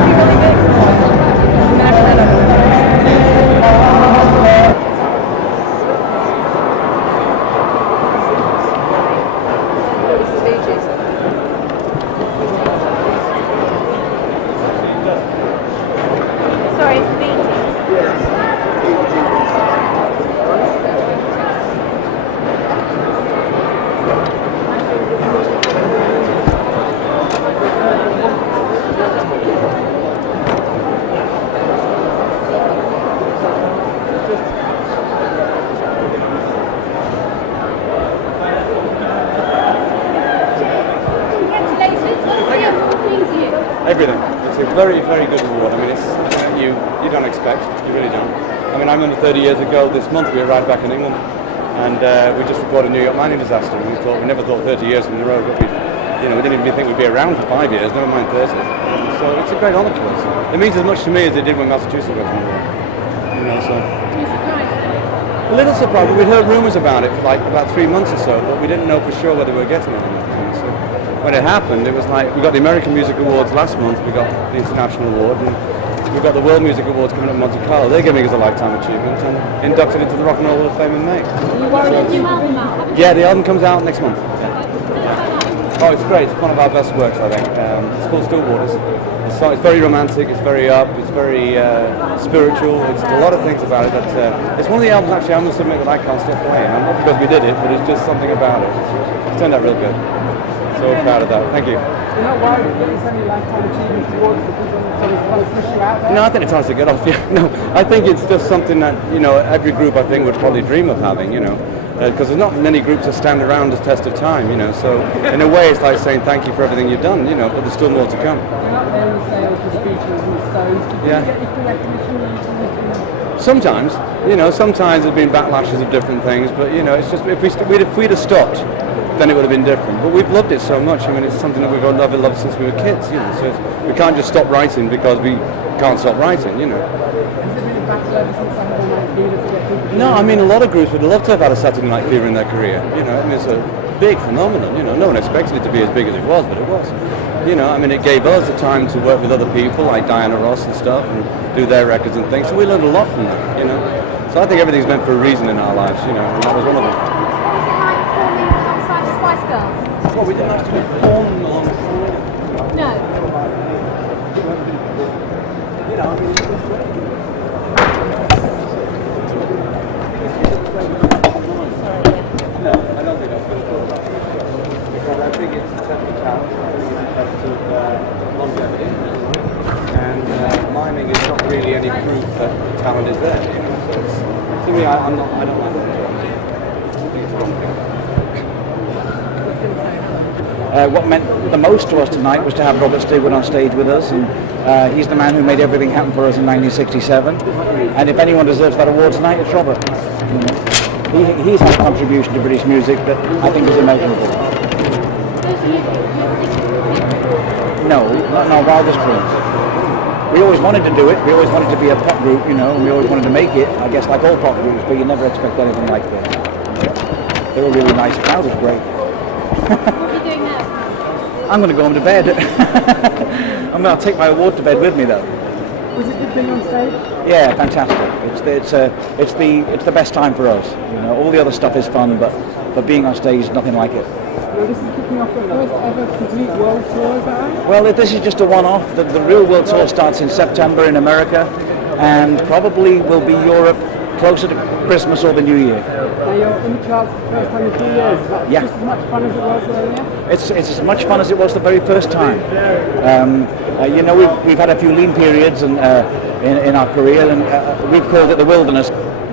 really big. Sorry, it's the Bee Gees. Everything. It's a very, very good award. I mean, it's you don't expect. You really don't. I mean, I remember 30 years ago this month we arrived back in England, and we just reported New York mining disaster. And we never thought 30 years from the road, but we didn't even think we'd be around for 5 years, never mind 30. So it's a great honour for us. It means as much to me as it did when Massachusetts got on the road. So. A little surprised, but we'd heard rumours about it for like about 3 months or so, but we didn't know for sure whether we were getting it or not. So when it happened, it was like we got the American Music Awards last month, we got the International Award, and we've got the World Music Awards coming up in Monte Carlo. They're giving us a lifetime achievement and inducted into the Rock and Roll Hall of Fame in May. Yeah, the album comes out next month. Oh, it's great. It's one of our best works, I think. It's called Still Waters. It's very romantic, it's very up, it's very spiritual. It's a lot of things about it that it's one of the albums actually I must admit that I can't stop playing. Not because we did it, but it's just something about it. It's turned out real good. So proud of that. Thank you. You're not worried that there's any lifetime achievements awards that people sort of want to push you out there? No, I think it's hard to get off. No, I think it's just something that every group I think would probably dream of having. Because there's not many groups that stand around the test of time. So in a way it's like saying thank you for everything you've done. But there's still more to come. You're not there in sales with Beatles and Stones. Did you get your recognition when Sometimes, sometimes there's been backlashes of different things, but it's just if we'd have stopped, then it would have been different. But we've loved it so much. I mean, it's something that we've loved since we were kids. So we can't just stop writing because we can't stop writing. Has it been a battle ever since Saturday Night Fever to get people? No, I mean a lot of groups would love to have had a Saturday Night Fever in their career. I mean it's a big phenomenon. No one expected it to be as big as it was, but it was. I mean it gave us the time to work with other people like Diana Ross and stuff and do their records and things. So we learned a lot from that. So I think everything's meant for a reason in our lives. And that was one of them. Spice Girls? Well, we didn't actually perform on. No. No, I don't think that's good. Because I think it's a test of talent, it's a test of longevity, and miming is not really any proof that talent is there. So to me, I don't like it. I think it's the wrong thing. What meant the most to us tonight was to have Robert Stigwood on stage with us, and he's the man who made everything happen for us in 1967. And if anyone deserves that award tonight, it's Robert. He's had a contribution to British music that I think is immeasurable. No, not in our wildest dreams. We always wanted to do it. We always wanted to be a pop group, and we always wanted to make it. I guess like all pop groups, but you never expect anything like this. They were really nice. The crowd was great. I'm going to go home to bed. I'm going to take my award to bed with me, though. Was it good being on stage? Yeah, fantastic. It's the best time for us. All the other stuff is fun, but being on stage is nothing like it. Now this is kicking off the first ever complete world tour, is that right? Well, this is just a one-off. The real world tour starts in September in America, and probably will be Europe closer to Christmas or the New Year. Now you're in the charts for the first time in 2 years. Is that just as much fun as it was earlier? It's as much fun as it was the very first time. We've had a few lean periods in our career, and we've called it the wilderness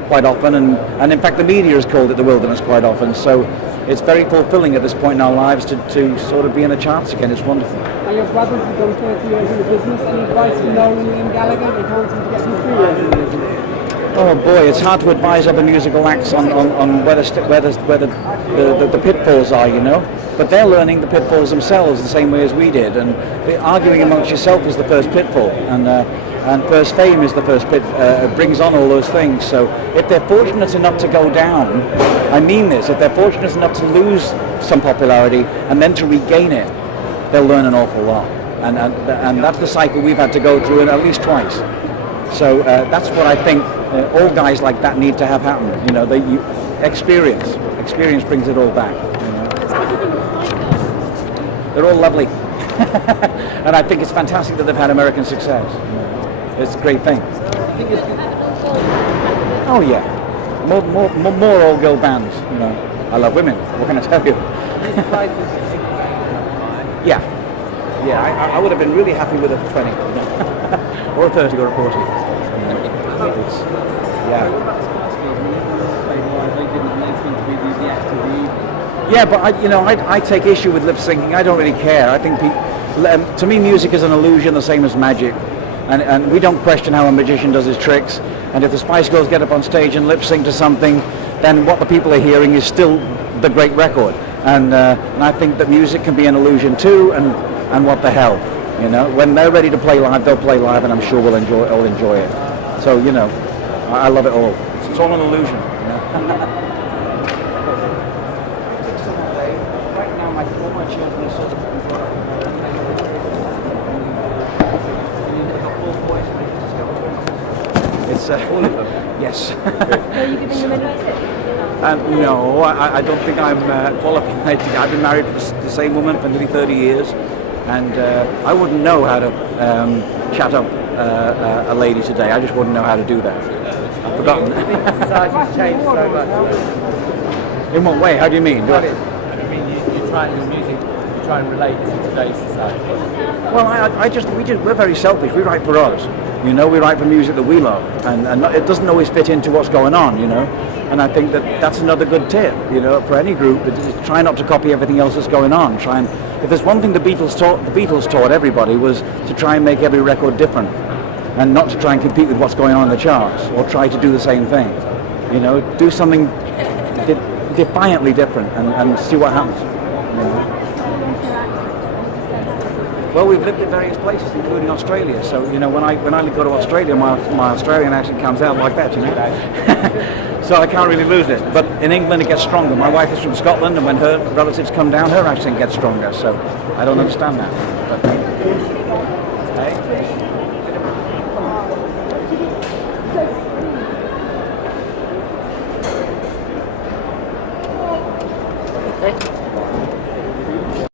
quite often, and in fact the media has called it the wilderness quite often. So it's very fulfilling at this point in our lives to sort of be in the charts again. It's wonderful. Now your brothers have done 30 years in the business. Any advice for Noel and Liam Gallagher? They can't seem to get through 3 years in the business. Oh boy, it's hard to advise other musical acts on where the pitfalls are, But they're learning the pitfalls themselves the same way as we did, and arguing amongst yourself is the first pitfall, and first fame is the first brings on all those things. So if they're fortunate enough to go down, I mean this, if they're fortunate enough to lose some popularity and then to regain it, they'll learn an awful lot. and that's the cycle we've had to go through, and at least twice. So that's what I think all guys like that need to have happen. You know, experience brings it all back. You know? They're all lovely, and I think it's fantastic that they've had American success. You know? It's a great thing. Oh yeah, more all-girl bands. You know, I love women. What can I tell you? Yeah, I would have been really happy with a 20, or a 30, or a 40. Yeah, but I take issue with lip syncing. I don't really care. I think to me, music is an illusion, the same as magic, and we don't question how a magician does his tricks. And if the Spice Girls get up on stage and lip sync to something, then what the people are hearing is still the great record. And I think that music can be an illusion too. And what the hell, you know? When they're ready to play live, they'll play live, and I'm sure we'll enjoy it. So you know, I love it all. It's all an illusion. You know? Right now, all my children are sort of. It's all of them. Yes. Are you giving them advice? No, I don't think I'm qualified. I've been married to the same woman for nearly 30 years, and I wouldn't know how to chat up a lady today. I just wouldn't know how to do that. I've forgotten. Society's changed so much. In what way? How do you mean? You try and music, you try and relate to today's society. Well, we're very selfish. We write for us. You know, we write for music that we love, and it doesn't always fit into what's going on, you know. And I think that's another good tip, you know, for any group. Try not to copy everything else that's going on. If there's one thing the Beatles taught everybody, was to try and make every record different, and not to try and compete with what's going on in the charts, or try to do the same thing. You know, do something defiantly different, and see what happens. You know? Well, we've lived in various places, including Australia. So, you know, when I go to Australia, my Australian accent comes out like that, you know. So I can't really lose it. But in England, it gets stronger. My wife is from Scotland, and when her relatives come down, her accent gets stronger. So I don't understand that. But,